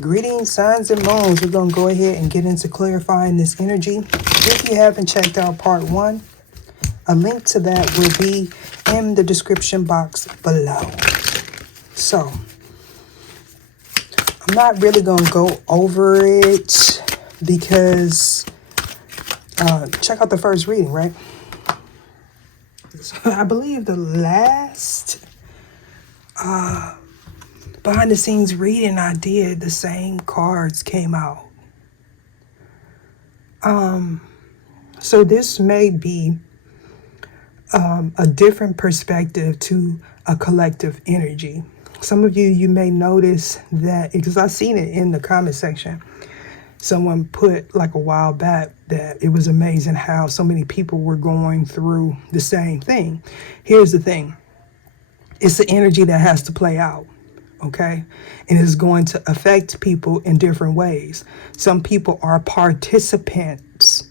Greetings, signs and moons. We're going to go ahead and get into clarifying this energy. If you haven't checked out part 1, a link to that will be in the description box below. So, I'm not really going to go over it because check out the first reading, right? So I believe the last behind the scenes reading I did, the same cards came out. So this may be a different perspective to a collective energy. Some of you may notice that, because I've seen it in the comment section, someone put like a while back that it was amazing how so many people were going through the same thing. Here's the thing. It's the energy that has to play out. Okay, and it's going to affect people in different ways. Some people are participants,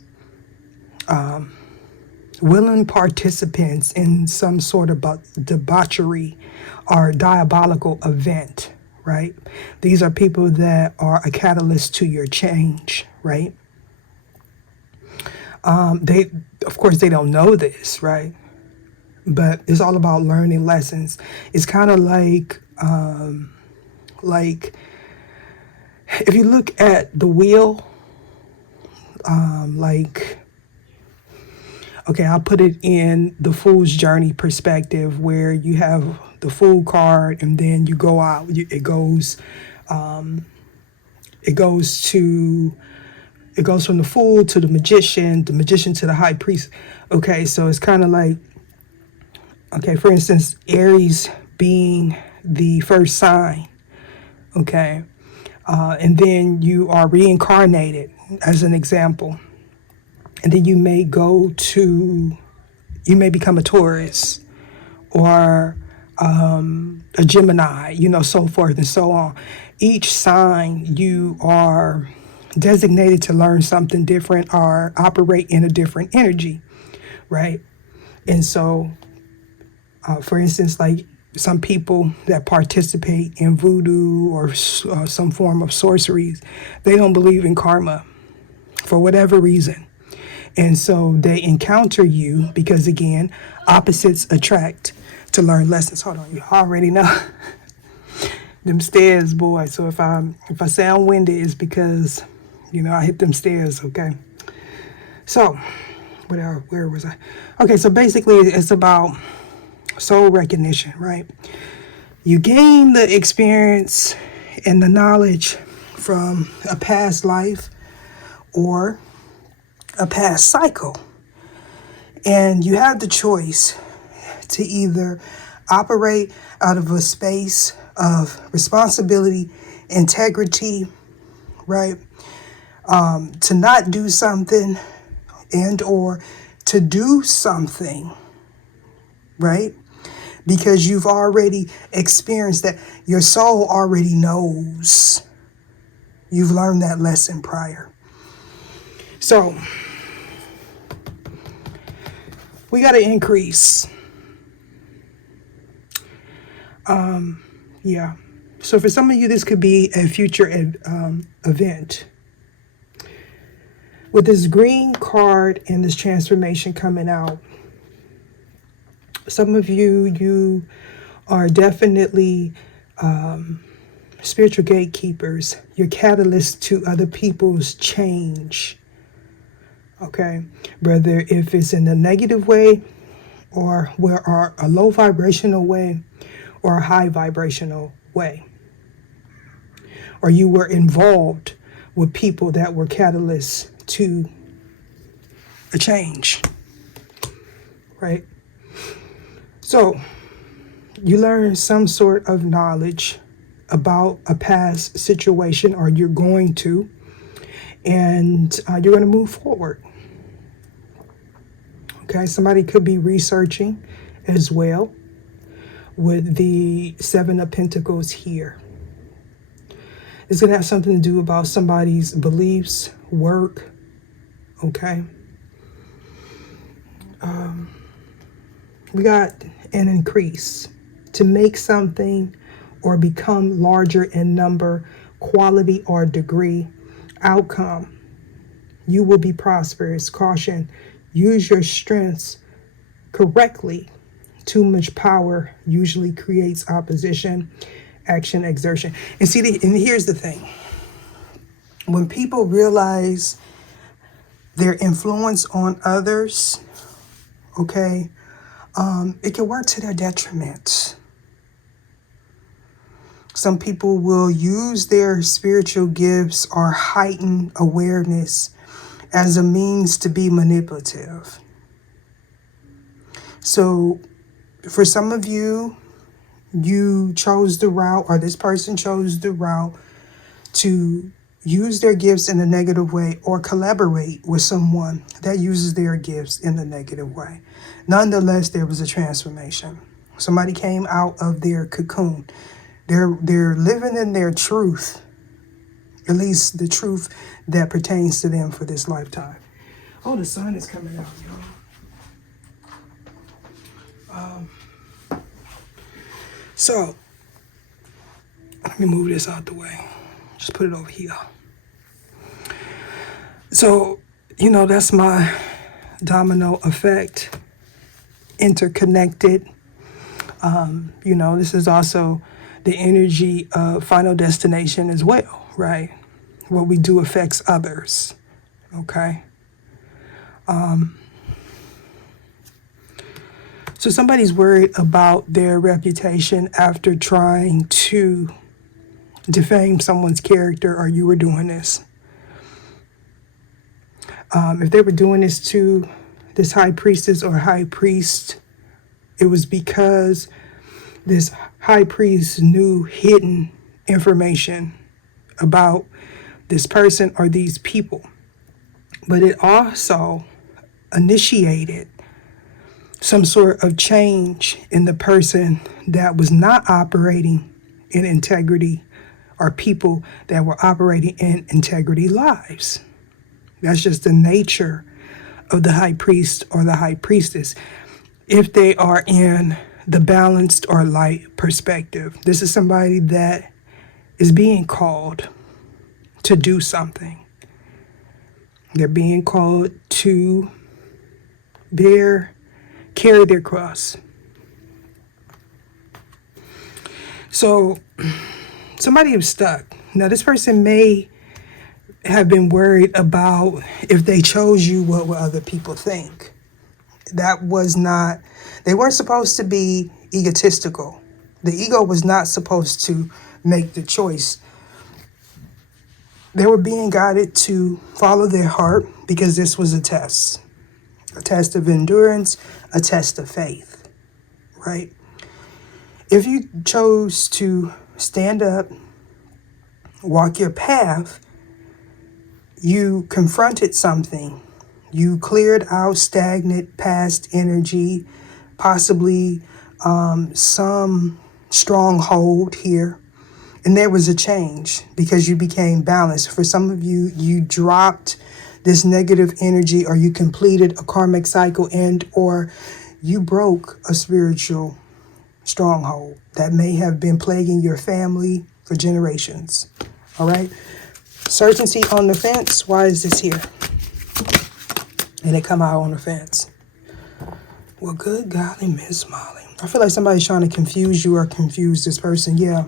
willing participants in some sort of debauchery or diabolical event, right? These are people that are a catalyst to your change, right? Of course, they don't know this, right? But it's all about learning lessons. It's kind of like if you look at the wheel, okay, I'll put it in the Fool's Journey perspective, where you have the Fool card and then you go out, it goes from the Fool to the Magician to the High Priest. Okay, so it's kind of like, okay, for instance, Aries being the first sign, okay, and then you are reincarnated as an example, and then you may become a Taurus or a Gemini, so forth and so on. Each sign you are designated to learn something different or operate in a different energy, right? And so for instance, like some people that participate in voodoo or some form of sorceries, they don't believe in karma for whatever reason. And so they encounter you because, again, opposites attract to learn lessons. Hold on, you already know. Them stairs, boy. So if I sound winded, it's because, I hit them stairs, okay? So, where was I? Okay, so basically it's about soul recognition, right? You gain the experience and the knowledge from a past life or a past cycle. And you have the choice to either operate out of a space of responsibility, integrity, right? To not do something and or to do something, right? Because you've already experienced that. Your soul already knows. You've learned that lesson prior. So, we got to increase. Yeah. So for some of you, this could be a future event. With this green card and this transformation coming out, some of you are definitely spiritual gatekeepers. You're catalysts to other people's change. Okay, whether if it's in a negative way or a low vibrational way or a high vibrational way. Or you were involved with people that were catalysts to a change, right? So you learn some sort of knowledge about a past situation, or you're going to, and you're going to move forward. Okay, somebody could be researching as well with the Seven of Pentacles here. It's going to have something to do about somebody's beliefs, work, okay? We got an increase to make something or become larger in number quality or degree. Outcome, you will be prosperous. Caution, use your strengths correctly. Too much power usually creates opposition. Action, exertion. And see, and here's the thing. When people realize their influence on others, okay, it can work to their detriment. Some people will use their spiritual gifts or heightened awareness as a means to be manipulative. So for some of you, you chose the route, or this person chose the route to use their gifts in a negative way or collaborate with someone that uses their gifts in a negative way. Nonetheless, there was a transformation. Somebody came out of their cocoon. They're living in their truth, at least the truth that pertains to them for this lifetime. Oh, the sun is coming out, y'all. So, let me move this out the way. Just put it over here. So, that's my domino effect, interconnected. This is also the energy of Final Destination as well, right? What we do affects others, okay? So somebody's worried about their reputation after trying to defame someone's character, or you were doing this. If they were doing this to this high priestess or high priest, it was because this high priest knew hidden information about this person or these people. But it also initiated some sort of change in the person that was not operating in integrity, or people that were operating in integrity lives. That's just the nature of the high priest or the high priestess, if they are in the balanced or light perspective. This is somebody that is being called to do something. They're being called to carry their cross. So somebody is stuck. Now, this person may have been worried about, if they chose you, what will other people think? They weren't supposed to be egotistical. The ego was not supposed to make the choice. They were being guided to follow their heart, because this was a test of endurance, a test of faith, right? If you chose to stand up, walk your path, you confronted something. You cleared out stagnant past energy, possibly some stronghold here. And there was a change because you became balanced. For some of you, you dropped this negative energy, or you completed a karmic cycle, or you broke a spiritual stronghold that may have been plaguing your family for generations. All right. Certainty on the fence. Why is this here? And it come out on the fence. Well, good golly, Miss Molly. I feel like somebody's trying to confuse you or confuse this person. Yeah.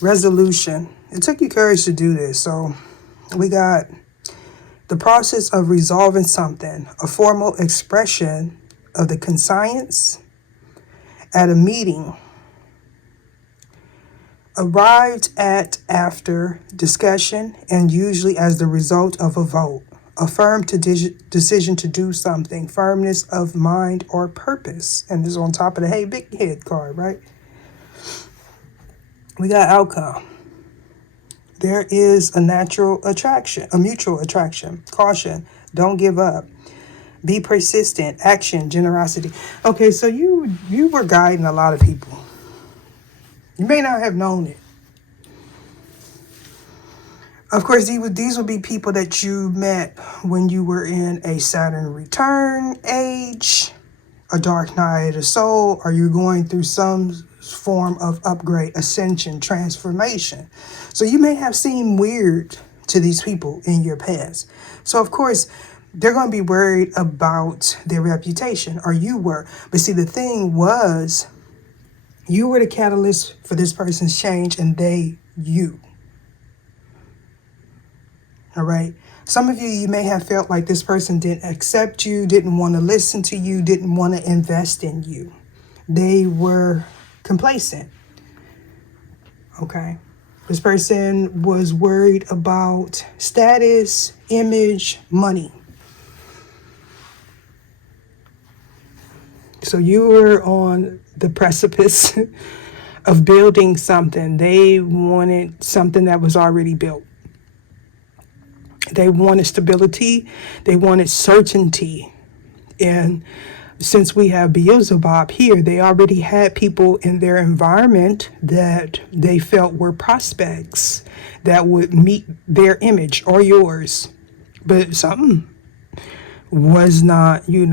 Resolution. It took you courage to do this. So we got the process of resolving something, a formal expression of the conscience at a meeting, arrived at after discussion, and usually as the result of a vote. A firm decision to do something, firmness of mind or purpose. And this is on top of the hey, big head card, right? We got outcome. There is a natural attraction, a mutual attraction. Caution, don't give up. Be persistent. Action, generosity. Okay, so you were guiding a lot of people. You may not have known it. Of course, these would be people that you met when you were in a Saturn return age, a dark night of the soul, or you're going through some form of upgrade, ascension, transformation. So you may have seemed weird to these people in your past. So of course, they're going to be worried about their reputation, or you were. But see, the thing was, you were the catalyst for this person's change, and you. All right. Some of you may have felt like this person didn't accept you, didn't want to listen to you, didn't want to invest in you. They were complacent. Okay. This person was worried about status, image, money. So you were on the precipice of building something. They wanted something that was already built. They wanted stability. They wanted certainty. And since we have Beelzebub here, they already had people in their environment that they felt were prospects that would meet their image or yours. But something was not, you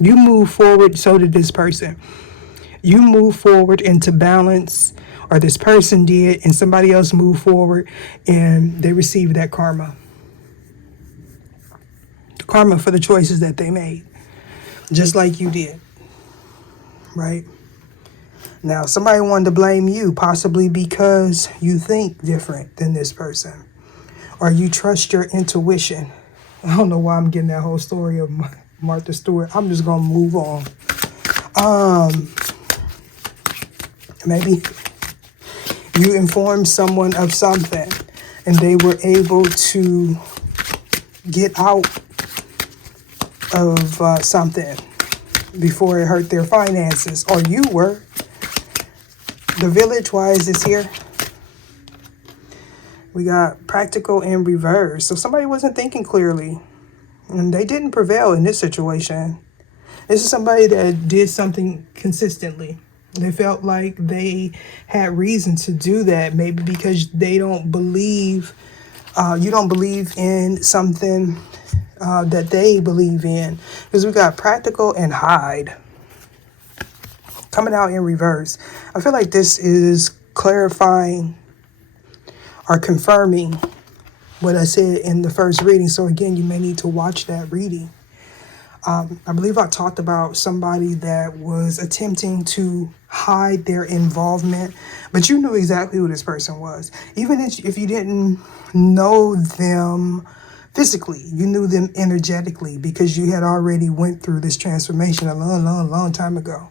move forward, so did this person. You move forward into balance, or this person did, and somebody else moved forward and they received that karma. Karma for the choices that they made, just like you did, right? Now, somebody wanted to blame you, possibly because you think different than this person, or you trust your intuition. I don't know why I'm getting that whole story of Martha Stewart. I'm just going to move on. Maybe you informed someone of something and they were able to get out of something before it hurt their finances, or you were. The village, why is this here? We got practical in reverse. So somebody wasn't thinking clearly, and they didn't prevail in this situation. This is somebody that did something consistently. They felt like they had reason to do that, maybe because they don't believe, you don't believe in something that they believe in. Because we got practical and hide coming out in reverse. I feel like this is clarifying or confirming what I said in the first reading. So again, you may need to watch that reading. I believe I talked about somebody that was attempting to hide their involvement, but you knew exactly who this person was. Even if you didn't know them physically, you knew them energetically, because you had already went through this transformation a long time ago.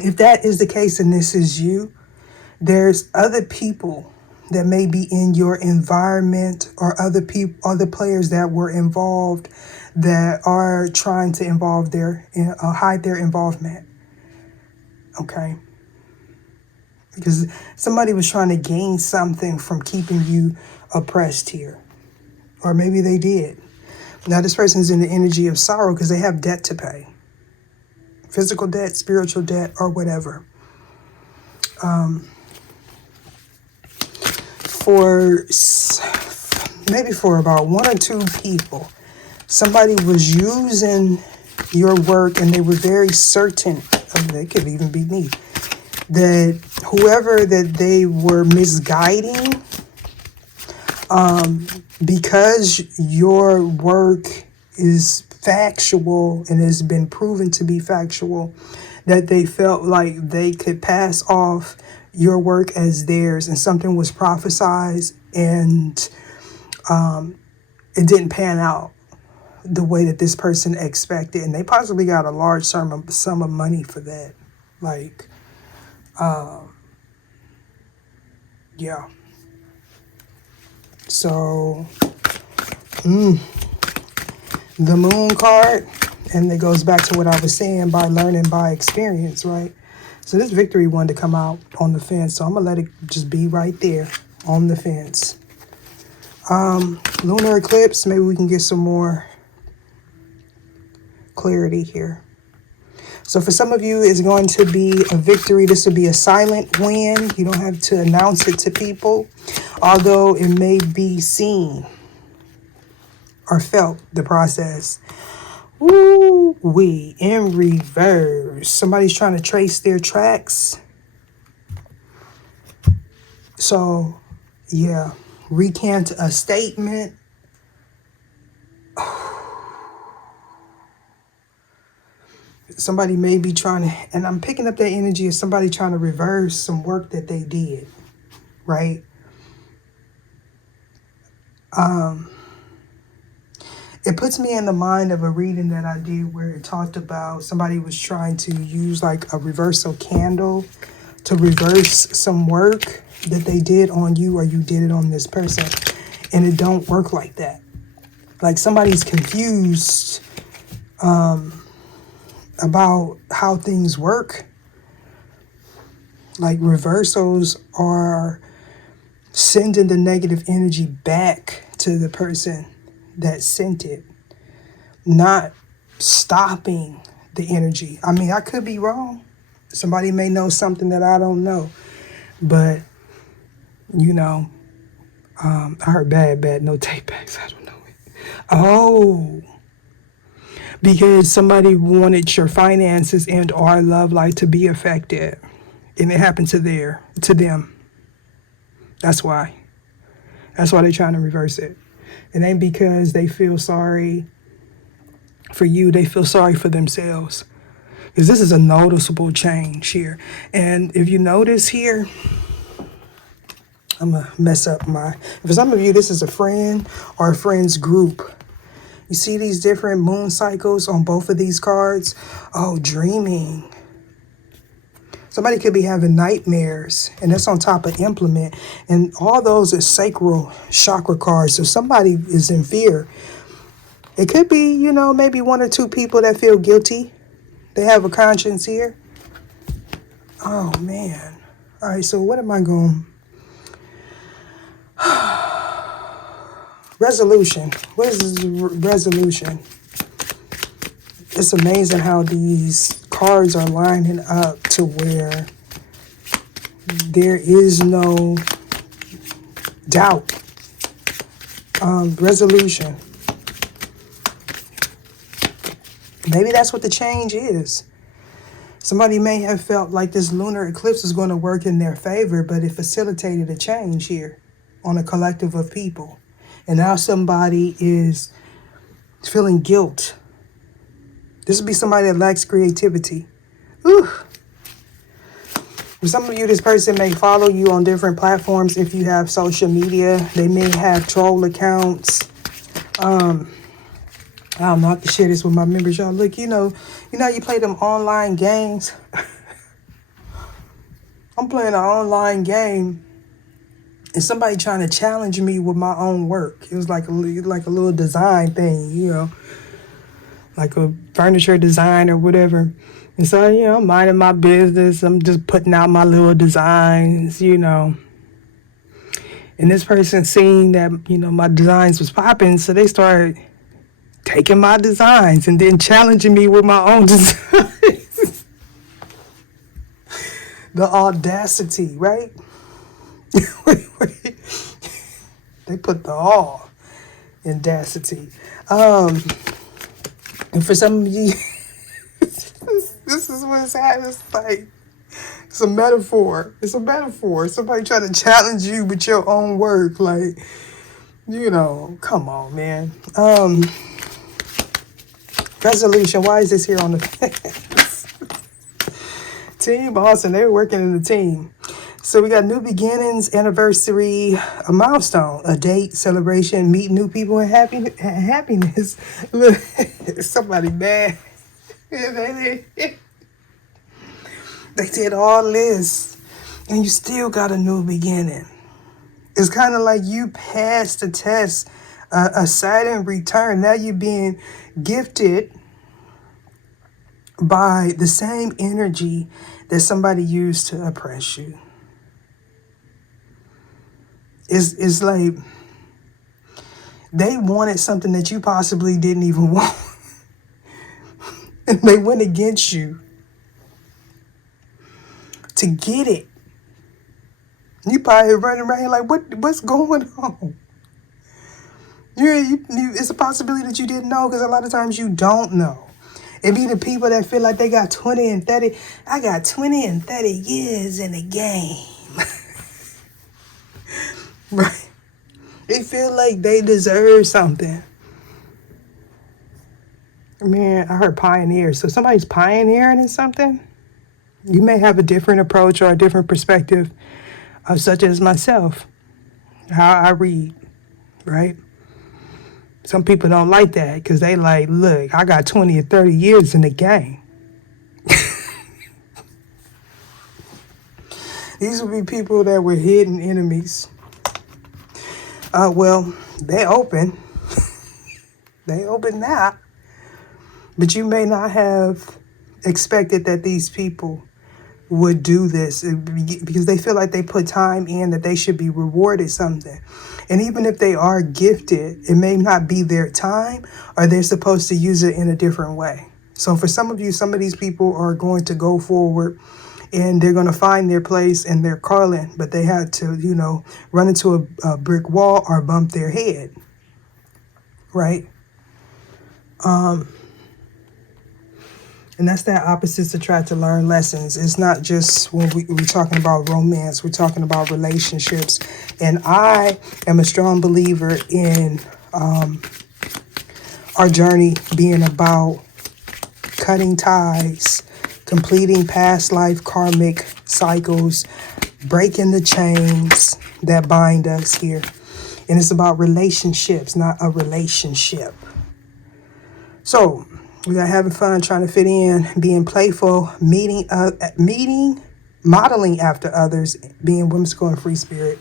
If that is the case and this is you, there's other people that may be in your environment, or other players that were involved that are trying to hide their involvement. Okay. Because somebody was trying to gain something from keeping you oppressed here. Or maybe they did. Now this person is in the energy of sorrow because they have debt to pay. Physical debt, spiritual debt, or whatever. Maybe for about one or two people, somebody was using your work and they were very certain, it could even be me, that whoever that they were misguiding, because your work is factual and has been proven to be factual, that they felt like they could pass off your work as theirs, and something was prophesized and it didn't pan out the way that this person expected, and they possibly got a large sum of money for that. Like, yeah. So, the moon card, and it goes back to what I was saying, by learning by experience, right? So this victory wanted to come out on the fence, so I'm going to let it just be right there on the fence. Lunar eclipse, maybe we can get some more clarity here. So for some of you, it's going to be a victory. This will be a silent win. You don't have to announce it to people, although it may be seen or felt, the process. Ooh, we in reverse. Somebody's trying to trace their tracks. So, yeah, recant a statement. Somebody may be trying to, and I'm picking up that energy of somebody trying to reverse some work that they did, right? It puts me in the mind of a reading that I did where it talked about somebody was trying to use like a reversal candle to reverse some work that they did on you or you did it on this person. And it don't work like that. Like somebody's confused about how things work. Like reversals are sending the negative energy back to the person that sent it, not stopping the energy. I mean, I could be wrong. Somebody may know something that I don't know. But, you know, I heard bad, no take backs. I don't know it. Oh, because somebody wanted your finances and or love life to be affected. And it happened to them. That's why. That's why they're trying to reverse it. It ain't because they feel sorry for you. They feel sorry for themselves. Because this is a noticeable change here. And if you notice here, I'm going to mess up for some of you, this is a friend or a friend's group. You see these different moon cycles on both of these cards? Oh, dreaming. Somebody could be having nightmares, and that's on top of implement. And all those are sacral chakra cards. So somebody is in fear. It could be, you know, maybe one or two people that feel guilty. They have a conscience here. Oh, man. All right, so what am I going? Resolution. What is this resolution? It's amazing how these cards are lining up to where there is no doubt. Resolution. Maybe that's what the change is. Somebody may have felt like this lunar eclipse was going to work in their favor, but it facilitated a change here on a collective of people. And now somebody is feeling guilt. This would be somebody that lacks creativity. Ooh. For some of you, this person may follow you on different platforms if you have social media. They may have troll accounts. I don't know, I have to share this with my members. Y'all, look, you know, you play them online games. I'm playing an online game and somebody trying to challenge me with my own work. It was like a little design thing, you know, like a furniture design or whatever. And so, you know, I'm minding my business. I'm just putting out my little designs, you know. And this person seeing that, you know, my designs was popping, so they started taking my designs and then challenging me with my own designs. The audacity, right? Wait. They put the all in audacity. And for some of you, this is what it's at. It's like, it's a metaphor. It's a metaphor. Somebody trying to challenge you with your own work. Like, you know, come on, man. Resolution. Why is this here on the team? Awesome. They were working in the team. So we got new beginnings, anniversary, a milestone, a date, celebration, meet new people, and happiness. Look, somebody mad. They did all this, and you still got a new beginning. It's kind of like you passed the test, a Saturn return. Now you're being gifted by the same energy that somebody used to oppress you. It's like they wanted something that you possibly didn't even want. And they went against you to get it. You probably running around here like, what's going on? It's a possibility that you didn't know, because a lot of times you don't know. It be the people that feel like they got 20 and 30. I got 20 and 30 years in the game. Right? They feel like they deserve something. Man, I heard pioneer. So somebody's pioneering in something. You may have a different approach or a different perspective of, such as myself, how I read, right? Some people don't like that because they like, look, I got 20 or 30 years in the game. These would be people that were hidden enemies. Well, they open. They open now. But you may not have expected that these people would do this, because they feel like they put time in, that they should be rewarded something. And even if they are gifted, it may not be their time, or they're supposed to use it in a different way. So for some of you, some of these people are going to go forward and they're going to find their place and their calling, but they had to, run into a brick wall or bump their head, right? And that's that opposites attract to learn lessons. It's not just when we're talking about romance, we're talking about relationships. And I am a strong believer in our journey being about cutting ties, completing past life karmic cycles, breaking the chains that bind us here. And it's about relationships, not a relationship. So we are having fun, trying to fit in, being playful, modeling after others, being whimsical and free spirit.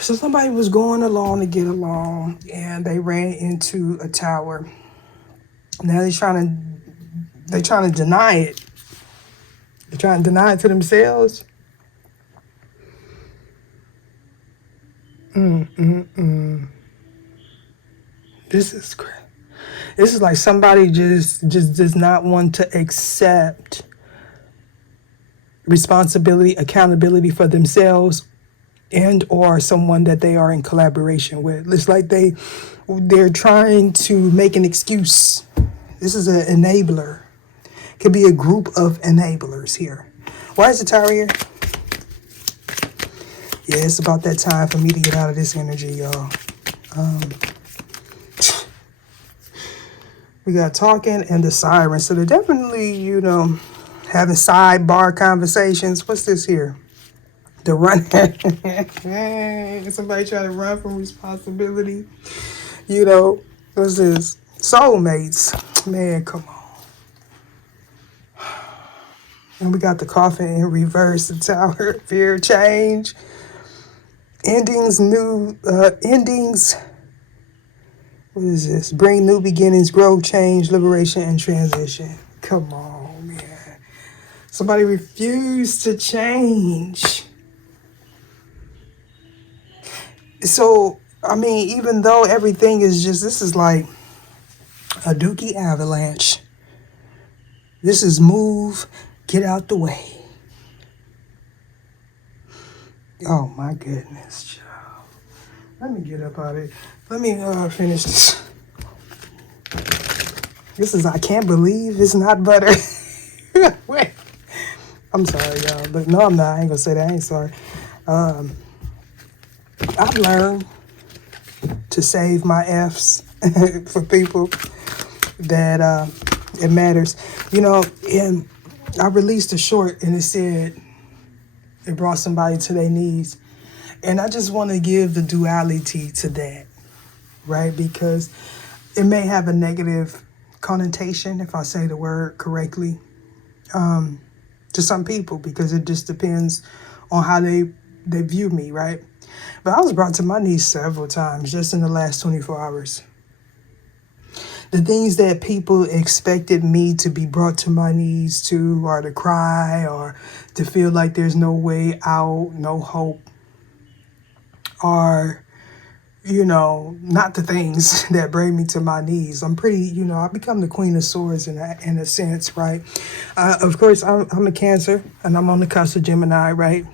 So somebody was going along to get along, and they ran into a tower. Now they're trying to deny it. They're trying to deny it to themselves. This is crazy. This is like somebody just does not want to accept responsibility, accountability for themselves and or someone that they are in collaboration with. It's like they're trying to make an excuse. This is an enabler. Could be a group of enablers here. Why is the tower here? Yeah, it's about that time for me to get out of this energy, y'all. We got talking and the siren. So they're definitely, having sidebar conversations. What's this here? The run. Somebody trying to run from responsibility. What's this? Soulmates. Man, come on. And we got the coffin in reverse, the tower, fear, change, endings, endings. What is this? Bring new beginnings, growth, change, liberation, and transition. Come on, man. Somebody refused to change. So, even though everything is this is like a dookie avalanche. This is move, get out the way. Oh, my goodness, child. Let me get up out of it. Let me finish this. This is, I can't believe it's not butter. Wait. I'm sorry, y'all. But no, I'm not. I ain't gonna say that. I ain't sorry. I've learned to save my F's for people that it matters. And I released a short and it said it brought somebody to their knees. And I just want to give the duality to that, right? Because it may have a negative connotation, if I say the word correctly, to some people, because it just depends on how they view me, right? But I was brought to my knees several times just in the last 24 hours. The things that people expected me to be brought to my knees to, or to cry, or to feel like there's no way out, no hope, are, not the things that bring me to my knees. I'm pretty, I become the Queen of Swords in a sense, right? Of course, I'm a Cancer, and I'm on the cusp of Gemini, right?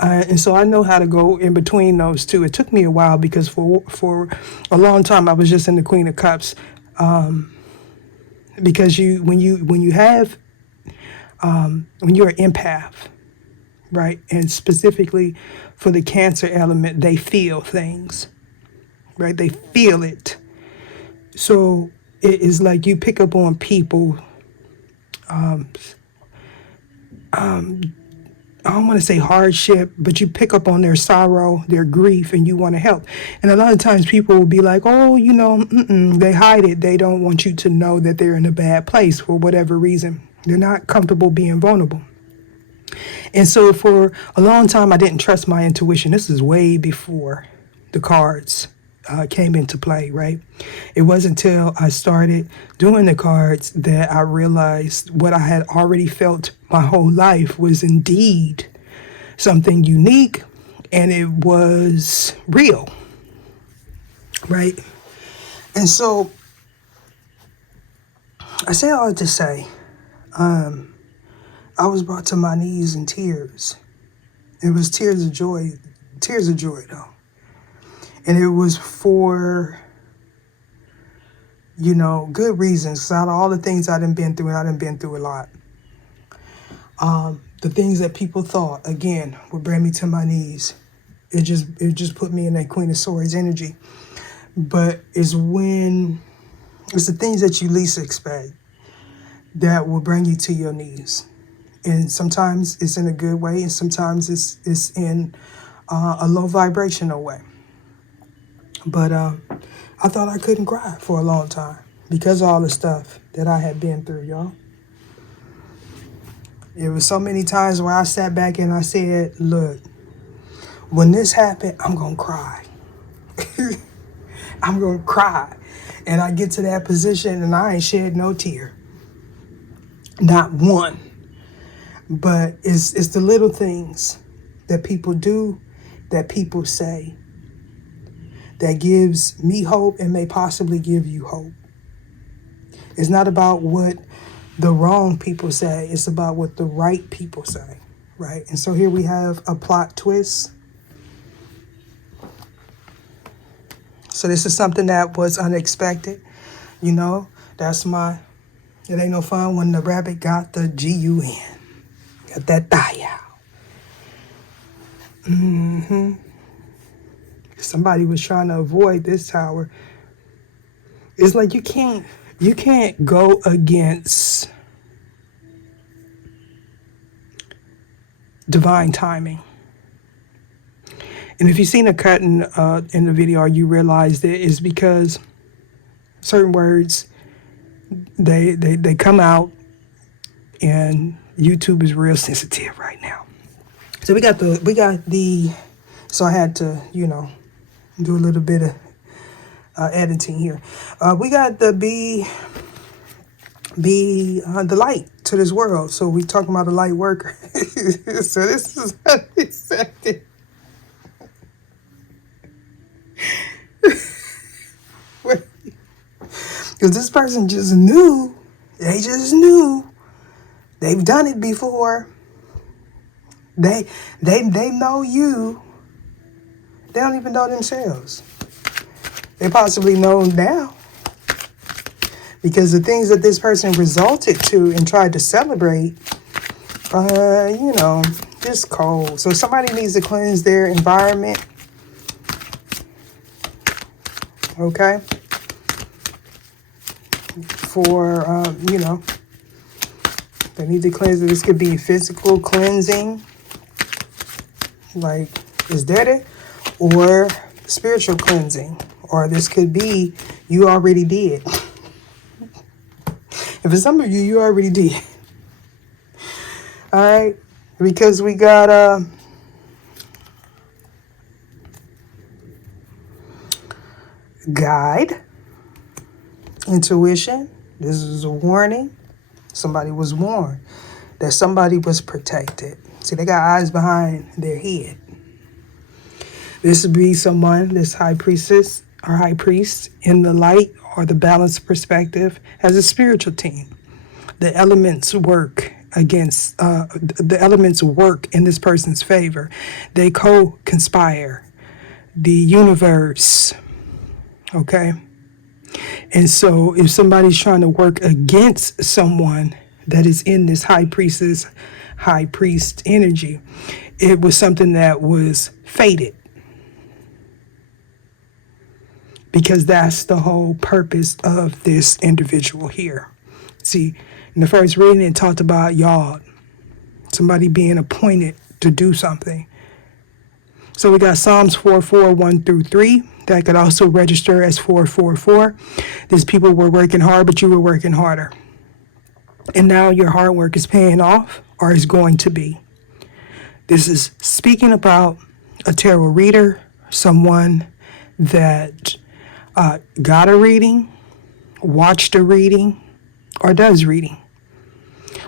And so I know how to go in between those two. It took me a while because for a long time I was just in the Queen of Cups. Because when you're an empath, right, and specifically for the Cancer element, they feel things, right? They feel it. So it is like you pick up on people. I don't want to say hardship, but you pick up on their sorrow, their grief, and you want to help. And a lot of times people will be like, oh, they hide it. They don't want you to know that they're in a bad place for whatever reason. They're not comfortable being vulnerable. And so for a long time, I didn't trust my intuition. This is way before the cards came into play, right? It wasn't until I started doing the cards that I realized what I had already felt my whole life was indeed something unique, and it was real, right? And so I say all to say, I was brought to my knees in tears. It was tears of joy though. And it was for, good reasons. Out of all the things I done been through, and I done been through a lot. The things that people thought, again, would bring me to my knees. It just put me in that Queen of Swords energy. But it's the things that you least expect that will bring you to your knees. And sometimes it's in a good way, and sometimes it's in a low vibrational way. But I thought I couldn't cry for a long time because of all the stuff that I had been through, y'all. It was so many times where I sat back and I said, look, when this happened, I'm going to cry. I'm going to cry. And I get to that position and I ain't shed no tear. Not one. But it's the little things that people do, that people say, that gives me hope and may possibly give you hope. It's not about what the wrong people say. It's about what the right people say, right? And so here we have a plot twist. So this is something that was unexpected. It ain't no fun when the rabbit got the G-U-N. Got that thigh out. Somebody was trying to avoid this tower. It's like you can't go against divine timing. And if you've seen a cut in the video, you realize that it's because certain words they come out, and YouTube is real sensitive right now. So so I had to, do a little bit of editing here. We got the the light to this world. So we talking about a light worker. So this is unaccepted. Because this person just knew. They just knew. They've done it before. They know you. They don't even know themselves. They possibly know now. Because the things that this person resulted to and tried to celebrate, just cold. So somebody needs to cleanse their environment. Okay? For, they need to cleanse it. This could be physical cleansing, like is that it? Or spiritual cleansing. Or this could be you already did. And for some of you, you already did. All right? Because we got guide, intuition. This is a warning. Somebody was warned that somebody was protected. See, they got eyes behind their head. This would be someone, this high priestess or high priest in the light or the balanced perspective has a spiritual team. The elements work against, the elements work in this person's favor. They co-conspire. The universe, okay? And so if somebody's trying to work against someone that is in this high priestess, high priest energy, it was something that was fated. Because that's the whole purpose of this individual here. See, in the first reading, it talked about y'all, somebody being appointed to do something. So we got Psalms 4:4, 1 through 3. That could also register as 444. These people were working hard, but you were working harder. And now your hard work is paying off, or is going to be. This is speaking about a tarot reader, someone that got a reading, watched a reading, or does reading.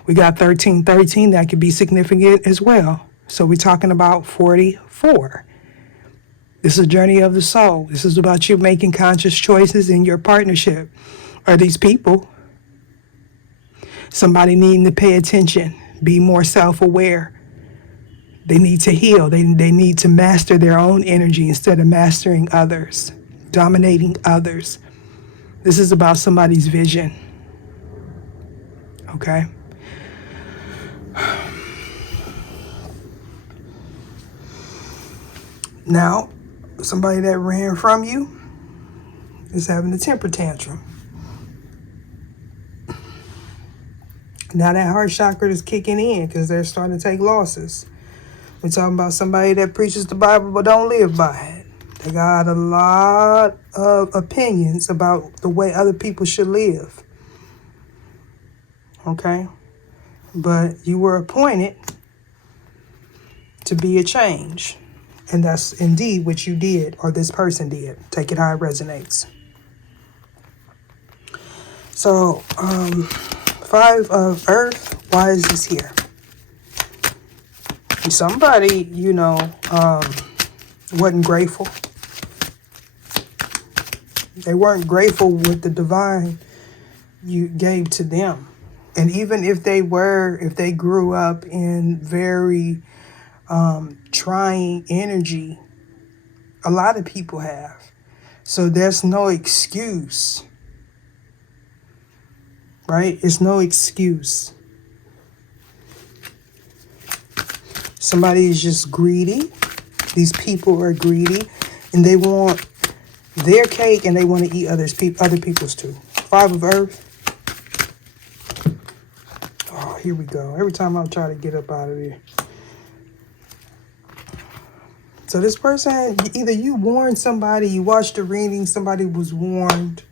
We got 1313, that could be significant as well. So we're talking about 44. This is a journey of the soul. This is about you making conscious choices in your partnership. Are these people? Somebody needing to pay attention, be more self-aware. They need to heal. They need to master their own energy instead of mastering others, dominating others. This is about somebody's vision. Okay? Now, somebody that ran from you is having a temper tantrum. Now that heart chakra is kicking in because they're starting to take losses. We're talking about somebody that preaches the Bible but don't live by it. They got a lot of opinions about the way other people should live. Okay? But you were appointed to be a change. And that's indeed what you did, or this person did. Take it how it resonates. So, 5 of Earth, why is this here? Somebody, wasn't grateful. They weren't grateful with the divine you gave to them. And even if they grew up in very trying energy, a lot of people have. So there's no excuse, right? It's no excuse. Somebody is just greedy. These people are greedy, and they want their cake, and they want to eat other people's too. 5 of Earth. Oh, here we go. Every time I try to get up out of here. So this person, either you warned somebody, you watched a reading, somebody was warned.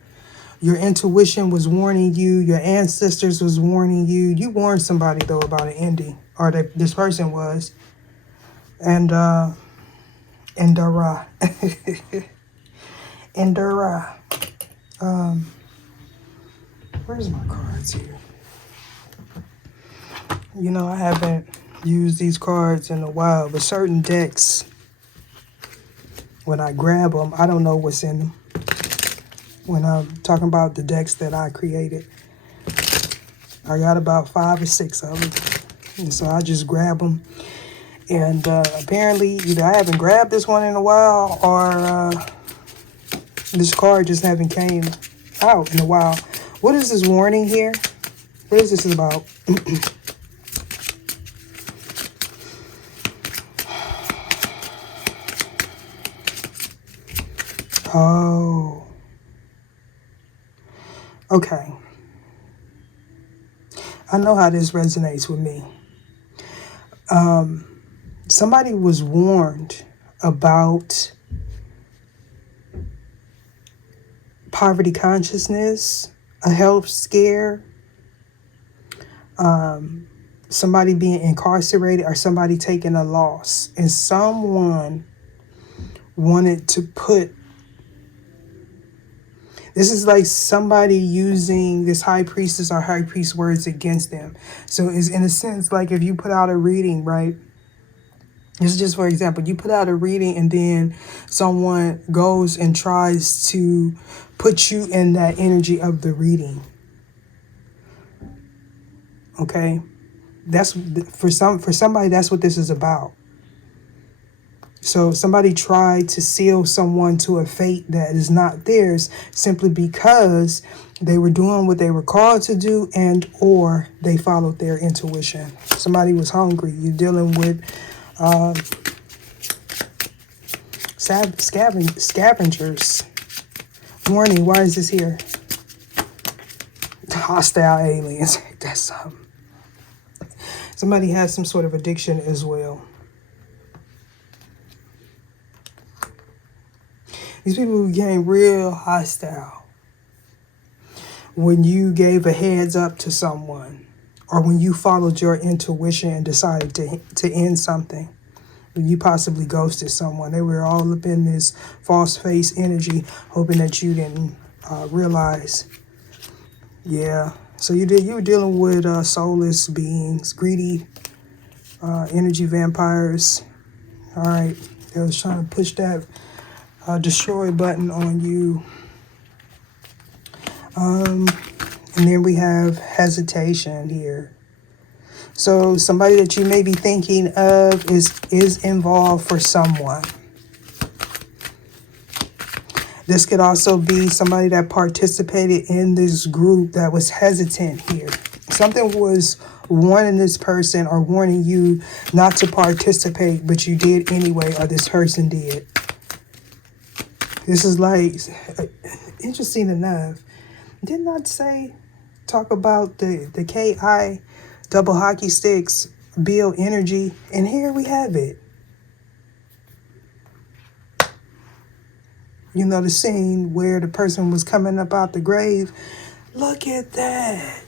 Your intuition was warning you. Your ancestors was warning you. You warned somebody, though, about an ending. Or this person was. Endara. Where's my cards here? I haven't used these cards in a while, but certain decks, when I grab them, I don't know what's in them. When I'm talking about the decks that I created, I got about 5 or 6 of them. And so I just grab them. And apparently, either I haven't grabbed this one in a while, or this card just haven't came out in a while. What is this warning here? What is this about? Oh. Okay. I know how this resonates with me. Somebody was warned about poverty consciousness, a health scare, somebody being incarcerated, or somebody taking a loss. And someone wanted to put, this is like somebody using this high priestess or high priest words against them. So it's in a sense like if you put out a reading, right? This is just for example, you put out a reading and then someone goes and tries to put you in that energy of the reading. Okay? That's for somebody, that's what this is about. So somebody tried to seal someone to a fate that is not theirs simply because they were doing what they were called to do and or they followed their intuition. Somebody was hungry. You're dealing with scavengers. Warning, why is this here? Hostile aliens. That's somebody has some sort of addiction as well. These people became real hostile when you gave a heads up to someone, or when you followed your intuition and decided to end something. When you possibly ghosted someone, they were all up in this false face energy, hoping that you didn't realize. Yeah, so you were dealing with soulless beings, greedy energy vampires. All right, they was trying to push that destroy button on you. And then we have hesitation here. So somebody that you may be thinking of is involved for someone. This could also be somebody that participated in this group that was hesitant here. Something was warning this person or warning you not to participate, but you did anyway, or this person did. This is like, interesting enough, did not talk about the KI double hockey sticks, Bill energy, and here we have it. You know, the scene where the person was coming up out the grave. Look at that.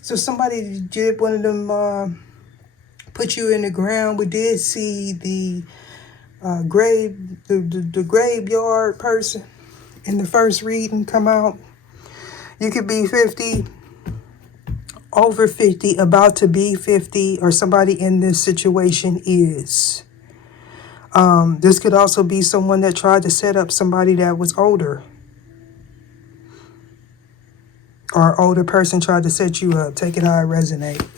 So somebody did one of them put you in the ground. We did see the the graveyard person in the first reading come out. You could be 50, over 50, about to be 50, or somebody in this situation is. This could also be someone that tried to set up somebody that was older. Or an older person tried to set you up. Take it how it resonates.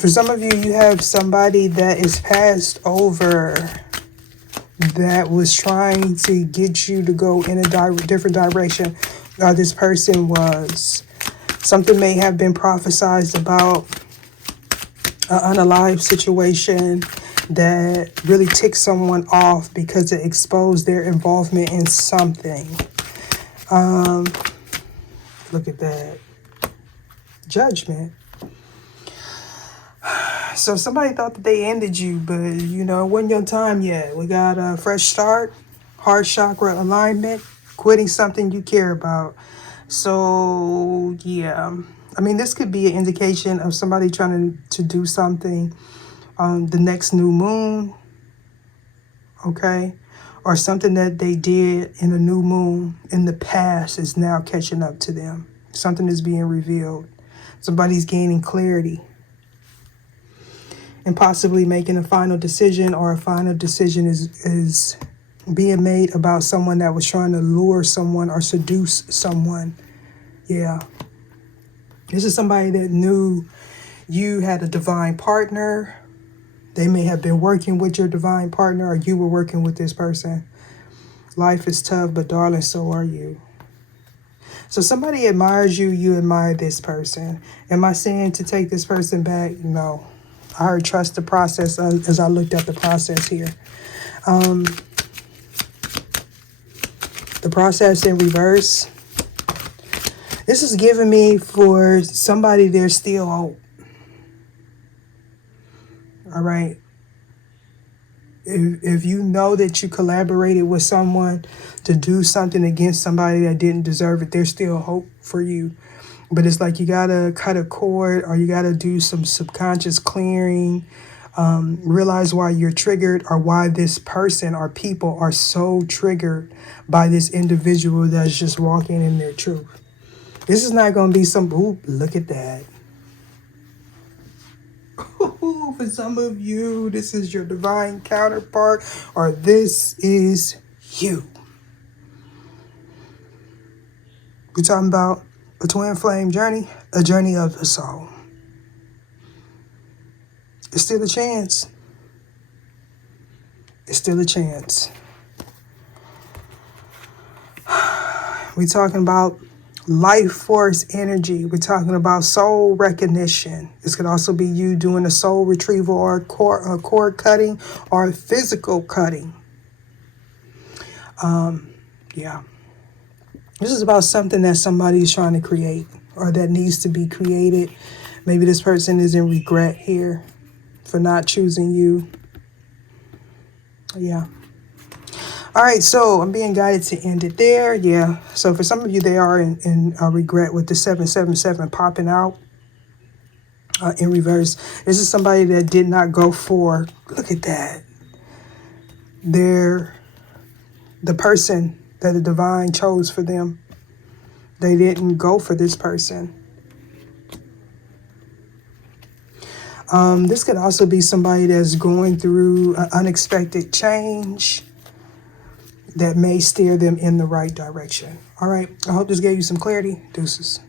For some of you, you have somebody that is passed over that was trying to get you to go in a different direction. This person was. Something may have been prophesized about an unalive situation that really ticked someone off because it exposed their involvement in something. Look at that. Judgment. So somebody thought that they ended you, but you know, it wasn't your time yet. We got a fresh start, heart chakra alignment, quitting something you care about. So yeah, I mean, this could be an indication of somebody trying to do something on the next new moon, okay? Or something that they did in a new moon in the past is now catching up to them. Something is being revealed. Somebody's gaining clarity and possibly making a final decision, or a final decision is being made about someone that was trying to lure someone or seduce someone. Yeah. This is somebody that knew you had a divine partner. They may have been working with your divine partner, or you were working with this person. Life is tough, but darling, so are you. So somebody admires you, you admire this person. Am I saying to take this person back? No. I heard trust the process as I looked at the process here. The process in reverse. This is giving me for somebody there's still hope. All right. If you know that you collaborated with someone to do something against somebody that didn't deserve it, there's still hope for you. But it's like you got to cut a cord, or you got to do some subconscious clearing. Realize why you're triggered, or why this person or people are so triggered by this individual that's just walking in their truth. This is not going to be some, ooh, look at that. Ooh, for some of you, this is your divine counterpart, or this is you. We're talking about A twin flame journey, a journey of the soul. It's still a chance. It's still a chance. We're talking about life force energy. We're talking about soul recognition. This could also be you doing a soul retrieval or a cord cutting or a physical cutting. Yeah. This is about something that somebody's trying to create or that needs to be created. Maybe this person is in regret here for not choosing you. Yeah. All right, so I'm being guided to end it there. Yeah. So for some of you, they are in regret with the 777 popping out in reverse. This is somebody that did not go for, look at that. They're the person that the divine chose for them. They didn't go for this person. This could also be somebody that's going through an unexpected change that may steer them in the right direction. All right, I hope this gave you some clarity. Deuces.